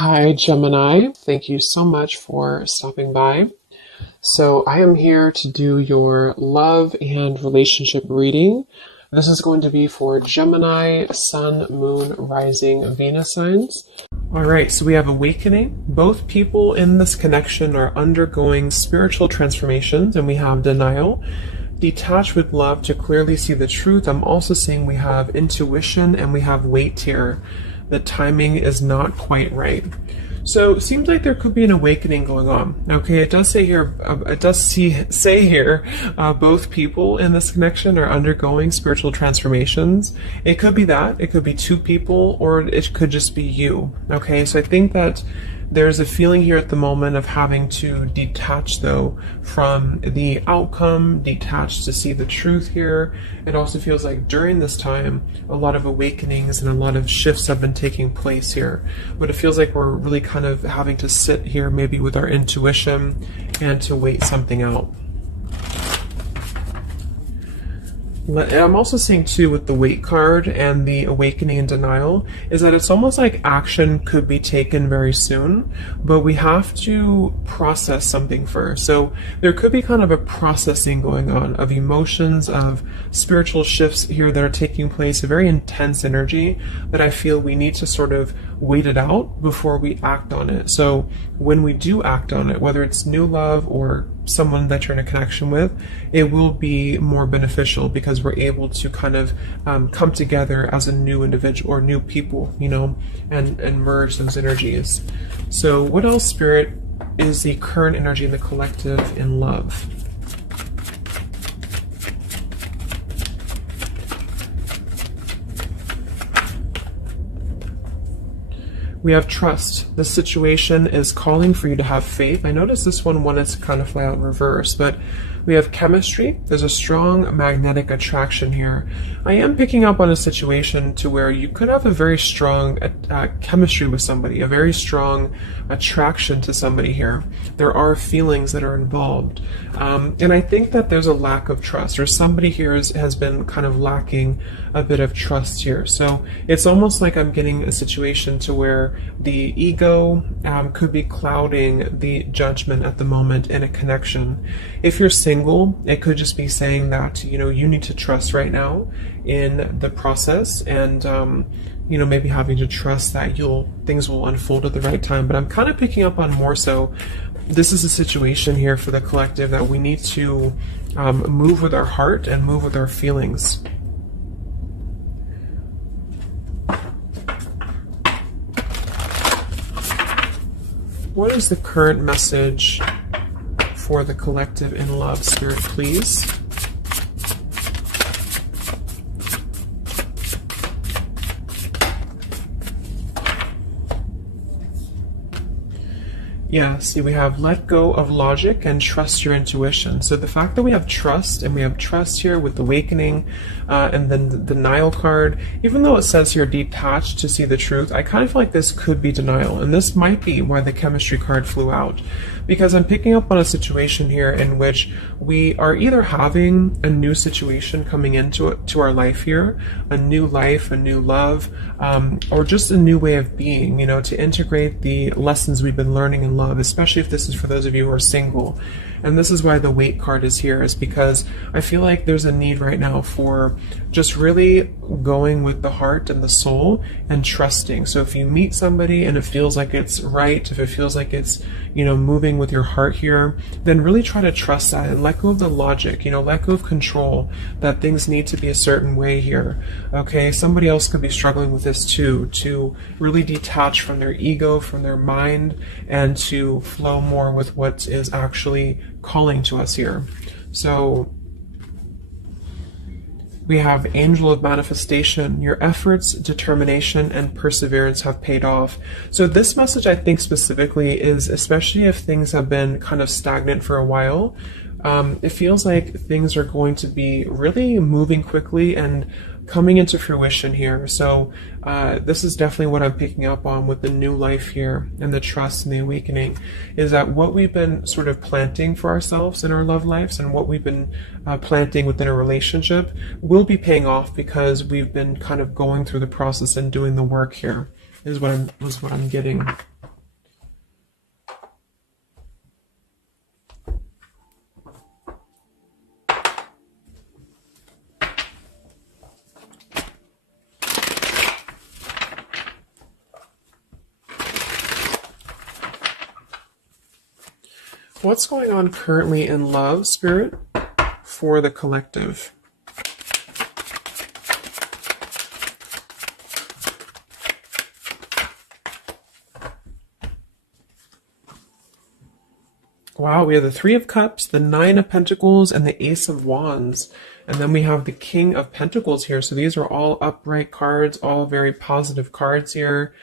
Hi, Gemini. Thank you so much for stopping by. So, I am here to do your love and relationship reading. This is going to be for Gemini, Sun, Moon, Rising, Venus signs. All right, so we have awakening. Both people in this connection are undergoing spiritual transformations, and we have denial. Detach with love to clearly see the truth. I'm also seeing we have intuition and we have weight here. The timing is not quite right. So it seems like there could be an awakening going on. Okay, it does say here, both people in this connection are undergoing spiritual transformations. It could be that, it could be two people, or it could just be you. Okay, so I think that there's a feeling here at the moment of having to detach, though, from the outcome, detach to see the truth here. It also feels like during this time, a lot of awakenings and a lot of shifts have been taking place here. But it feels like we're really kind of having to sit here maybe with our intuition and to wait something out. I'm also seeing too with the weight card and the awakening and denial is that it's almost like action could be taken very soon, but we have to process something first. So there could be kind of a processing going on of emotions, of spiritual shifts here that are taking place, a very intense energy that I feel we need to sort of wait it out before we act on it. So when we do act on it, whether it's new love or someone that you're in a connection with, it will be more beneficial because we're able to kind of come together as a new individual or new people, you know, and merge those energies. So what else, Spirit, is the current energy in the collective in love? We have trust. This situation is calling for you to have faith. I noticed this one wanted to kind of fly out in reverse, but we have chemistry. There's a strong magnetic attraction here. I am picking up on a situation to where you could have a very strong chemistry with somebody, a very strong attraction to somebody here. There are feelings that are involved. And I think that there's a lack of trust, or somebody here has been kind of lacking a bit of trust here. So it's almost like I'm getting a situation to where the ego could be clouding the judgment at the moment in a connection. If you're single, it could just be saying that, you know, you need to trust right now in the process, and you know, maybe having to trust that things will unfold at the right time. But I'm kind of picking up on more so this is a situation here for the collective that we need to move with our heart and move with our feelings. What is the current message for the collective in love, Spirit, please? Yeah, see, we have let go of logic and trust your intuition. So the fact that we have trust, and we have trust here with awakening, and then the denial card, even though it says here detached to see the truth, I kind of feel like this could be denial. And this might be why the chemistry card flew out. Because I'm picking up on a situation here in which we are either having a new situation coming into our life here, a new life, a new love, or just a new way of being, you know, to integrate the lessons we've been learning in love, especially if this is for those of you who are single. And this is why the weight card is here, is because I feel like there's a need right now for just really going with the heart and the soul and trusting. So if you meet somebody and it feels like it's right, if it feels like it's, you know, moving with your heart here, then really try to trust that and let go of the logic, you know, let go of control, that things need to be a certain way here. Okay, somebody else could be struggling with this too, to really detach from their ego, from their mind, and to flow more with what is actually calling to us here. So we have Angel of Manifestation. Your efforts, determination, and perseverance have paid off. So this message, I think specifically, is especially if things have been kind of stagnant for a while, it feels like things are going to be really moving quickly and coming into fruition here. So this is definitely what I'm picking up on with the new life here and the trust and the awakening, is that what we've been sort of planting for ourselves in our love lives and what we've been planting within a relationship will be paying off because we've been kind of going through the process and doing the work here, is what I'm getting. What's going on currently in love, Spirit, for the collective? Wow, we have the Three of Cups, the Nine of Pentacles, and the Ace of Wands. And then we have the King of Pentacles here. So these are all upright cards, all very positive cards here.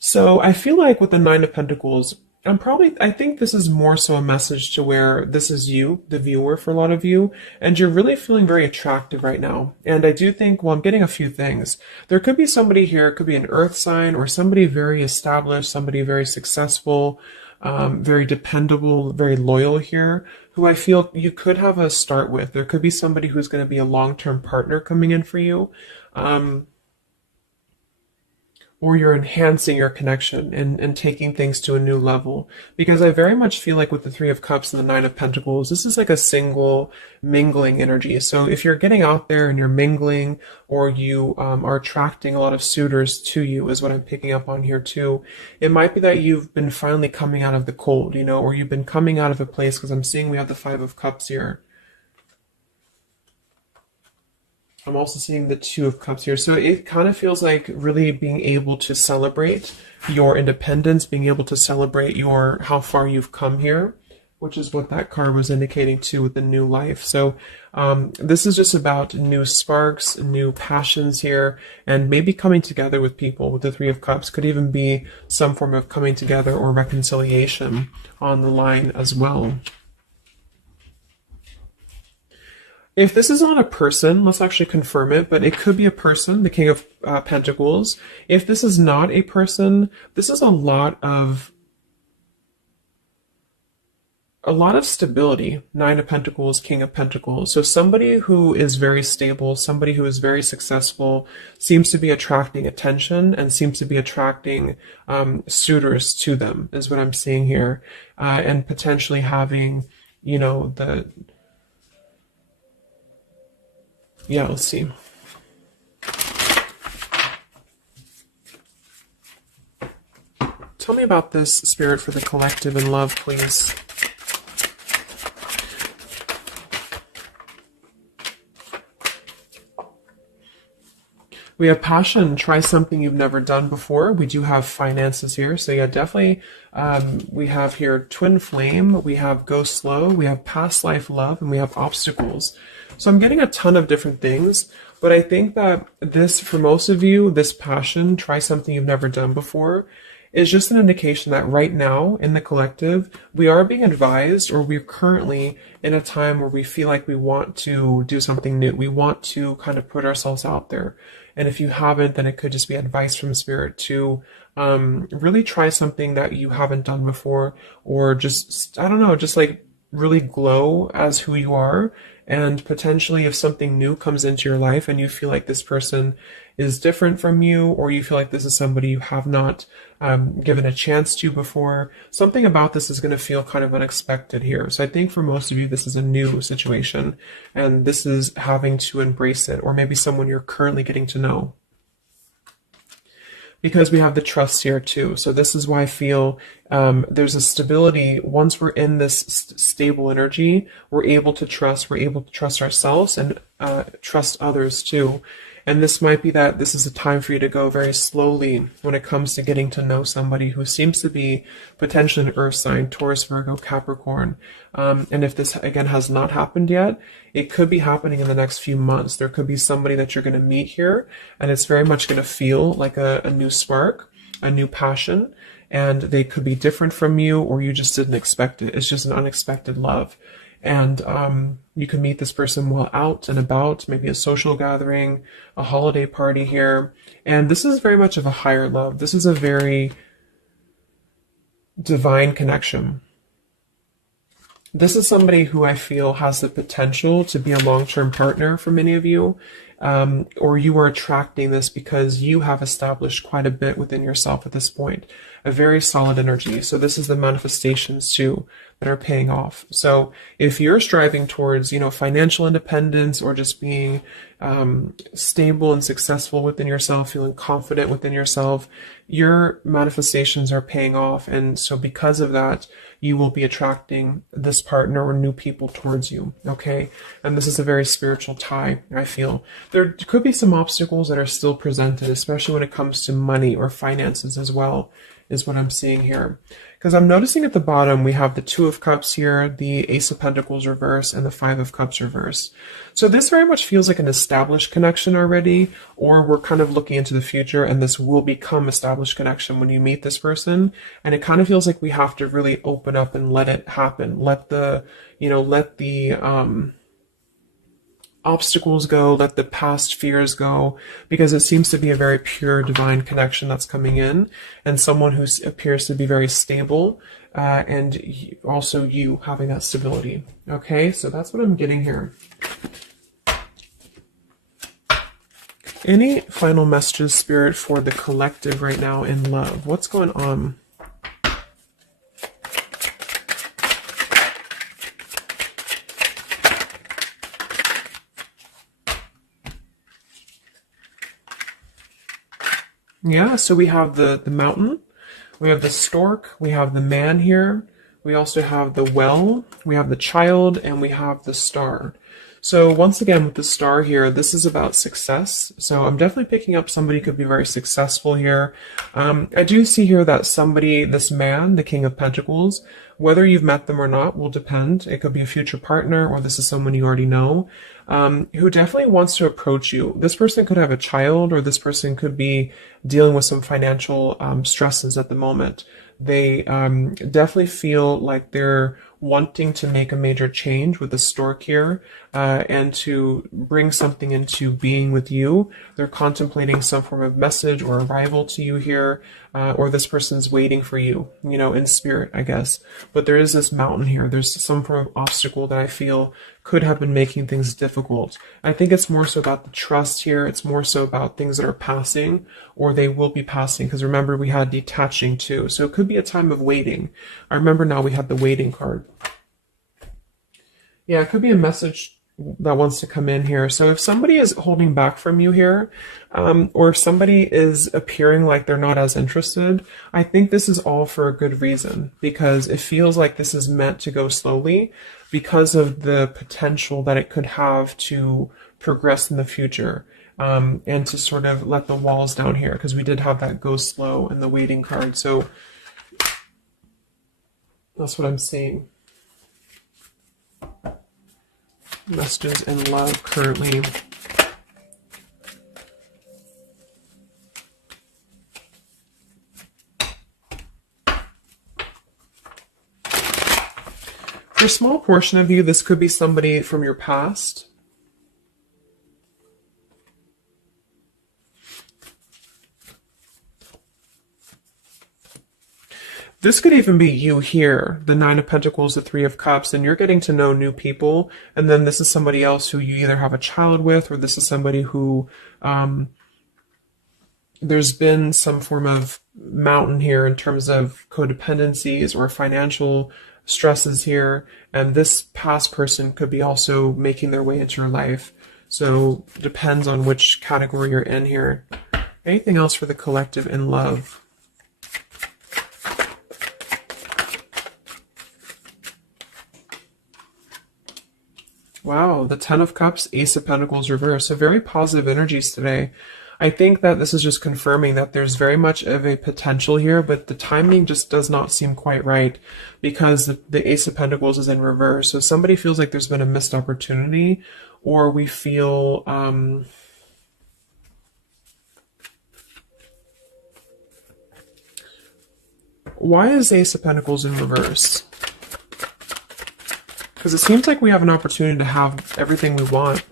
So I feel like with the Nine of Pentacles, I think this is more so a message to where this is you, the viewer, for a lot of you, and you're really feeling very attractive right now. And I do think, well, I'm getting a few things. There could be somebody here, it could be an earth sign or somebody very established, somebody very successful, very dependable, very loyal here, who I feel you could have a start with. There could be somebody who's going to be a long-term partner coming in for you. Or you're enhancing your connection and taking things to a new level. Because I very much feel like with the Three of Cups and the Nine of Pentacles, this is like a single mingling energy. So if you're getting out there and you're mingling, or you are attracting a lot of suitors to you, is what I'm picking up on here too. It might be that you've been finally coming out of the cold, you know, or you've been coming out of a place, because I'm seeing we have the Five of Cups here. I'm also seeing the Two of Cups here. So it kind of feels like really being able to celebrate your independence, being able to celebrate how far you've come here, which is what that card was indicating too with the new life. So this is just about new sparks, new passions here, and maybe coming together with people. With the Three of Cups could even be some form of coming together or reconciliation on the line as well. If this is not a person, let's actually confirm it, but it could be a person, the King of Pentacles. If this is not a person, this is a lot of stability. Nine of Pentacles, King of Pentacles. So somebody who is very stable, somebody who is very successful, seems to be attracting attention and seems to be attracting suitors to them, is what I'm seeing here. And potentially having, you know, yeah, let's see. Tell me about this, Spirit, for the collective in love, please. We have passion. Try something you've never done before. We do have finances here. So yeah, definitely we have here twin flame. We have go slow. We have past life love. And we have obstacles. So I'm getting a ton of different things. But I think that this, for most of you, this passion, try something you've never done before, is just an indication that right now in the collective, we are being advised, or we're currently in a time where we feel like we want to do something new. We want to kind of put ourselves out there. And if you haven't, then it could just be advice from Spirit to really try something that you haven't done before, or just, I don't know, just like really glow as who you are. And potentially if something new comes into your life and you feel like this person is different from you, or you feel like this is somebody you have not given a chance to before, something about this is going to feel kind of unexpected here. So I think for most of you, this is a new situation, and this is having to embrace it, or maybe someone you're currently getting to know. Because we have the trust here too. So this is why I feel there's a stability. Once we're in this stable energy, we're able to trust ourselves and trust others too. And this might be that this is a time for you to go very slowly when it comes to getting to know somebody who seems to be potentially an earth sign, Taurus, Virgo, Capricorn. And if this, again, has not happened yet, it could be happening in the next few months. There could be somebody that you're going to meet here, and it's very much going to feel like a new spark, a new passion, and they could be different from you, or you just didn't expect it. It's just an unexpected love. And you can meet this person while out and about, maybe a social gathering, a holiday party here. And this is very much of a higher love. This is a very divine connection. This is somebody who I feel has the potential to be a long-term partner for many of you, or you are attracting this because you have established quite a bit within yourself at this point. a very solid energy. So this is the manifestations too that are paying off. So if you're striving towards, financial independence, or just being stable and successful within yourself, feeling confident within yourself, your manifestations are paying off. And so because of that, you will be attracting this partner or new people towards you. Okay. And this is a very spiritual tie, I feel. There could be some obstacles that are still presented, especially when it comes to money or finances as well, is what I'm seeing here. Because I'm noticing at the bottom, we have the Two of Cups here, the Ace of Pentacles reverse, and the Five of Cups reverse. So this very much feels like an established connection already, or we're kind of looking into the future, and this will become established connection when you meet this person. And it kind of feels like we have to really open up and let it happen. Let the obstacles go, let the past fears go, because it seems to be a very pure divine connection that's coming in, and someone who appears to be very stable, and also you having that stability. Okay, so that's what I'm getting here. Any final messages, Spirit, for the collective right now in love? What's going on? Yeah, so we have the mountain, we have the stork, we have the man here, we also have the well, we have the child, and we have the star. So once again, with the star here, this is about success. So I'm definitely picking up somebody could be very successful here. I do see here that somebody, this man, the King of Pentacles, whether you've met them or not will depend. It could be a future partner, or this is someone you already know, who definitely wants to approach you. This person could have a child, or this person could be dealing with some financial stresses at the moment. They definitely feel like they're wanting to make a major change with the stork here, and to bring something into being with you. They're contemplating some form of message or arrival to you here, or this person's waiting for you, in spirit, I guess. But there is this mountain here. There's some form of obstacle that I feel could have been making things difficult. I think it's more so about the trust here. It's more so about things that are passing, or they will be passing. Because remember, we had detaching too. So it could be a time of waiting. I remember now we had the waiting card. Yeah, it could be a message that wants to come in here. So if somebody is holding back from you here, or if somebody is appearing like they're not as interested, I think this is all for a good reason, because it feels like this is meant to go slowly because of the potential that it could have to progress in the future, and to sort of let the walls down here, because we did have that go slow in the waiting card. So that's what I'm seeing. Messages in love currently. For a small portion of you, this could be somebody from your past. This could even be you here, the Nine of Pentacles, the Three of Cups, and you're getting to know new people. And then this is somebody else who you either have a child with, or this is somebody who there's been some form of mountain here in terms of codependencies or financial stresses here. And this past person could be also making their way into your life. So it depends on which category you're in here. Anything else for the collective in love? Wow, the Ten of Cups, Ace of Pentacles reverse. So very positive energies today. I think that this is just confirming that there's very much of a potential here, but the timing just does not seem quite right, because the Ace of Pentacles is in reverse. So somebody feels like there's been a missed opportunity, or we feel why is Ace of Pentacles in reverse? Because it seems like we have an opportunity to have everything we want.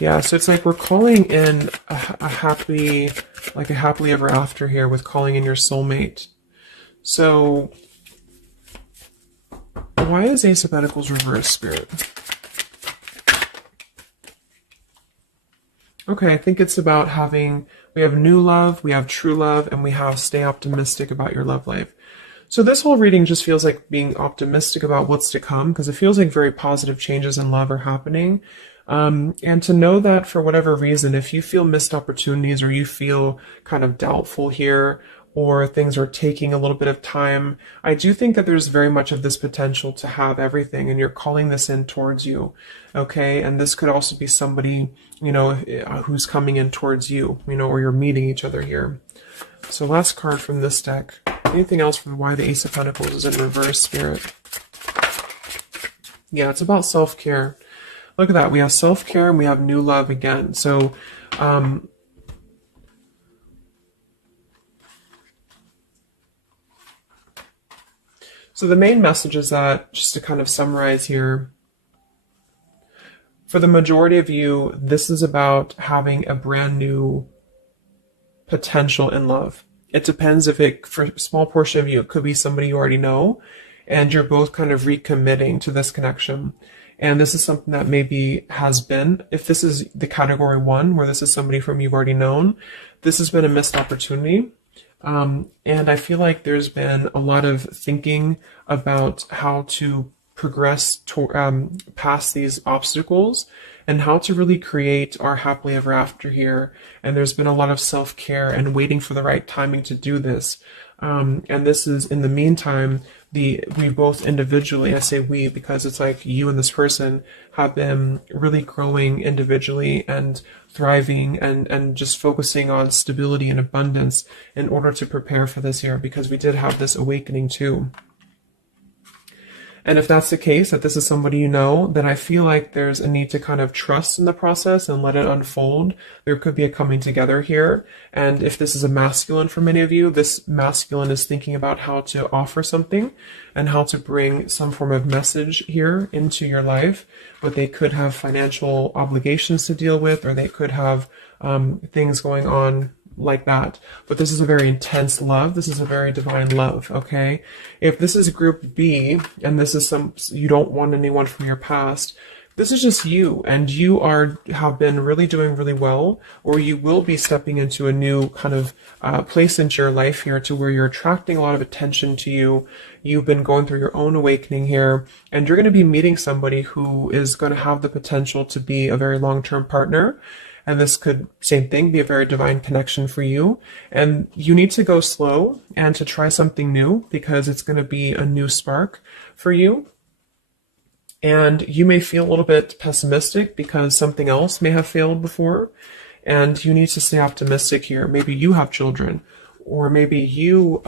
Yeah, so it's like we're calling in a happily ever after here, with calling in your soulmate. So why is Ace of Pentacles reverse, Spirit? Okay, I think it's about having, we have new love, we have true love, and we have stay optimistic about your love life. So this whole reading just feels like being optimistic about what's to come, because it feels like very positive changes in love are happening. And to know that for whatever reason, if you feel missed opportunities or you feel kind of doubtful here, or things are taking a little bit of time, I do think that there's very much of this potential to have everything, and you're calling this in towards you. Okay. And this could also be somebody, who's coming in towards you, or you're meeting each other here. So last card from this deck. Anything else from why the Ace of Pentacles is in reverse, Spirit? Yeah, it's about self-care. Look at that. We have self-care and we have new love again. So, so the main message is that, just to kind of summarize here, for the majority of you, this is about having a brand new potential in love. It depends if it, for a small portion of you, it could be somebody you already know, and you're both kind of recommitting to this connection. And this is something that maybe has been, if this is the category 1, where this is somebody from you've already known, this has been a missed opportunity. And I feel like there's been a lot of thinking about how to progress to, past these obstacles and how to really create our happily ever after here. And there's been a lot of self-care and waiting for the right timing to do this. And this is, in the meantime, we both individually, I say we because it's like you and this person have been really growing individually and thriving and just focusing on stability and abundance in order to prepare for this year, because we did have this awakening too. And if that's the case, that this is somebody you know, then I feel like there's a need to kind of trust in the process and let it unfold. There could be a coming together here. And if this is a masculine for many of you, this masculine is thinking about how to offer something and how to bring some form of message here into your life. But they could have financial obligations to deal with, or they could have things going on like that. But this is a very intense love. This is a very divine love. Okay. If this is group B and this is you don't want anyone from your past, this is just you, and you have been really doing really well, or you will be stepping into a new kind of place into your life here to where you're attracting a lot of attention to you. You've been going through your own awakening here, and you're going to be meeting somebody who is going to have the potential to be a very long-term partner. And this could, same thing, be a very divine connection for you. And you need to go slow and to try something new, because it's going to be a new spark for you. And you may feel a little bit pessimistic because something else may have failed before. And you need to stay optimistic here. Maybe you have children, or maybe you,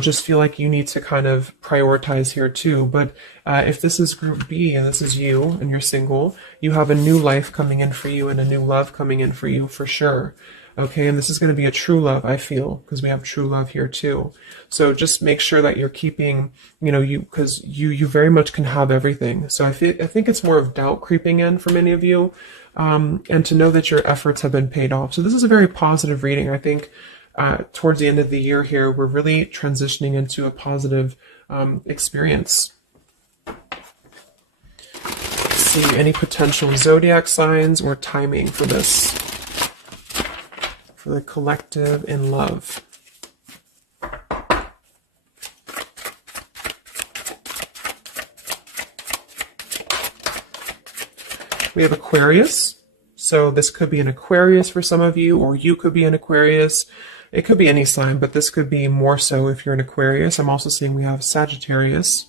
just feel like you need to kind of prioritize here too. But if this is group B and this is you and you're single, you have a new life coming in for you and a new love coming in for you for sure. Okay, and this is going to be a true love, I feel, because we have true love here too. So just make sure that you're keeping, because you very much can have everything. So I think it's more of doubt creeping in for many of you, and to know that your efforts have been paid off. So this is a very positive reading. I think towards the end of the year here, we're really transitioning into a positive experience. Let's see, any potential zodiac signs or timing for this, for the collective in love. We have Aquarius. So this could be an Aquarius for some of you, or you could be an Aquarius. It could be any sign, but this could be more so if you're an Aquarius. I'm also seeing we have Sagittarius.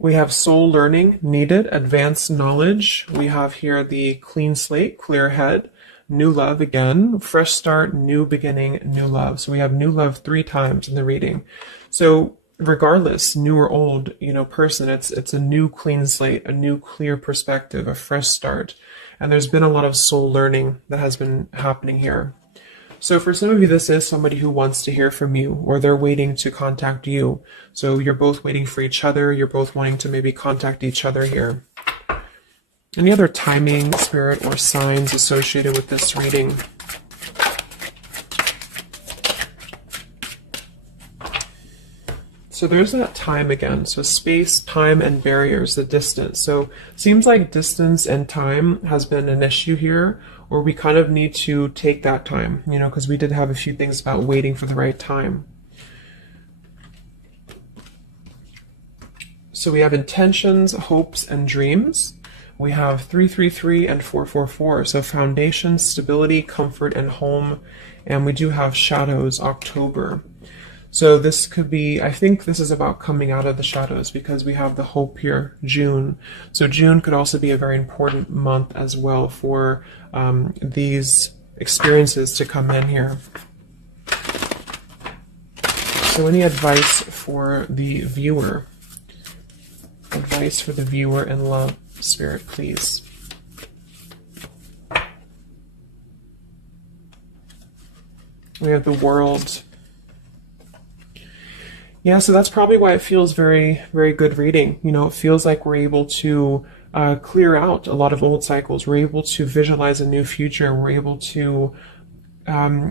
We have soul learning needed, advanced knowledge. We have here the clean slate, clear head, new love again, fresh start, new beginning, new love. So we have new love 3 times in the reading. So regardless, new or old, person, it's a new clean slate, a new clear perspective, a fresh start. And there's been a lot of soul learning that has been happening here. So for some of you, this is somebody who wants to hear from you, or they're waiting to contact you. So you're both waiting for each other. You're both wanting to maybe contact each other here. Any other timing, spirit, or signs associated with this reading? Let's So there's that time again. So space, time, and barriers, the distance. So seems like distance and time has been an issue here, or we kind of need to take that time, you know, because we did have a few things about waiting for the right time. So we have intentions, hopes, and dreams. We have 333 and 444. So foundation, stability, comfort, and home. And we do have shadows, October. So this could be, I think this is about coming out of the shadows, because we have the hope here, June. So June could also be a very important month as well for these experiences to come in here. So any advice for the viewer? Advice for the viewer in love, Spirit, please. We have the World. Yeah, so that's probably why it feels very, very good reading. You know, it feels like we're able to clear out a lot of old cycles. We're able to visualize a new future. We're able to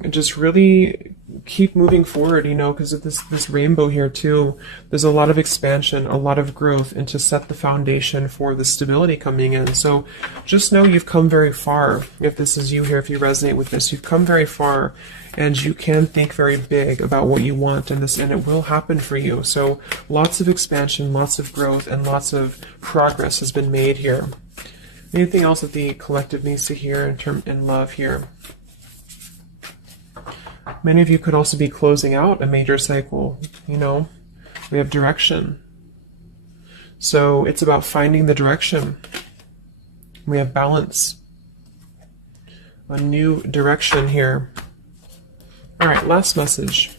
just really keep moving forward, you know, because of this rainbow here too. There's a lot of expansion, a lot of growth, and to set the foundation for the stability coming in. So just know you've come very far. If this is you here, if you resonate with this, you've come very far, and you can think very big about what you want, and it will happen for you. So lots of expansion, lots of growth, and lots of progress has been made here. Anything else that the collective needs to hear in love here? Many of you could also be closing out a major cycle, you know. We have direction. So it's about finding the direction. We have balance. A new direction here. All right, last message.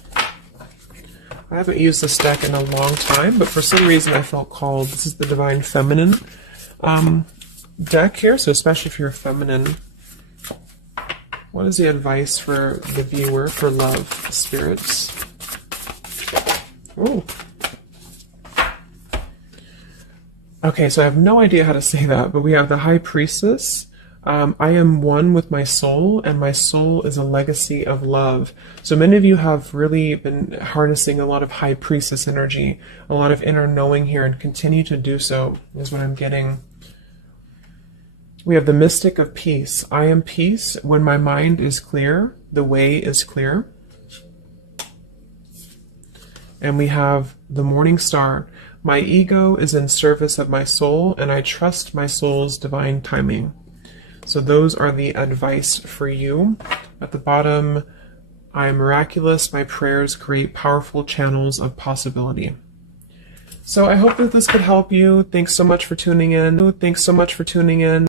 I haven't used this deck in a long time, but for some reason I felt called. This is the Divine Feminine deck here, so especially if you're feminine. What is the advice for the viewer for love, spirits? Ooh. Okay, so I have no idea how to say that, but we have the High Priestess. I am one with my soul, and my soul is a legacy of love. So many of you have really been harnessing a lot of High Priestess energy, a lot of inner knowing here, and continue to do so, is what I'm getting. We have the Mystic of Peace. I am peace. When my mind is clear, the way is clear. And we have the Morning Star. My ego is in service of my soul, and I trust my soul's divine timing. So those are the advice for you. At the bottom, I am miraculous. My prayers create powerful channels of possibility. So I hope that this could help you. Thanks so much for tuning in. Thanks so much for tuning in.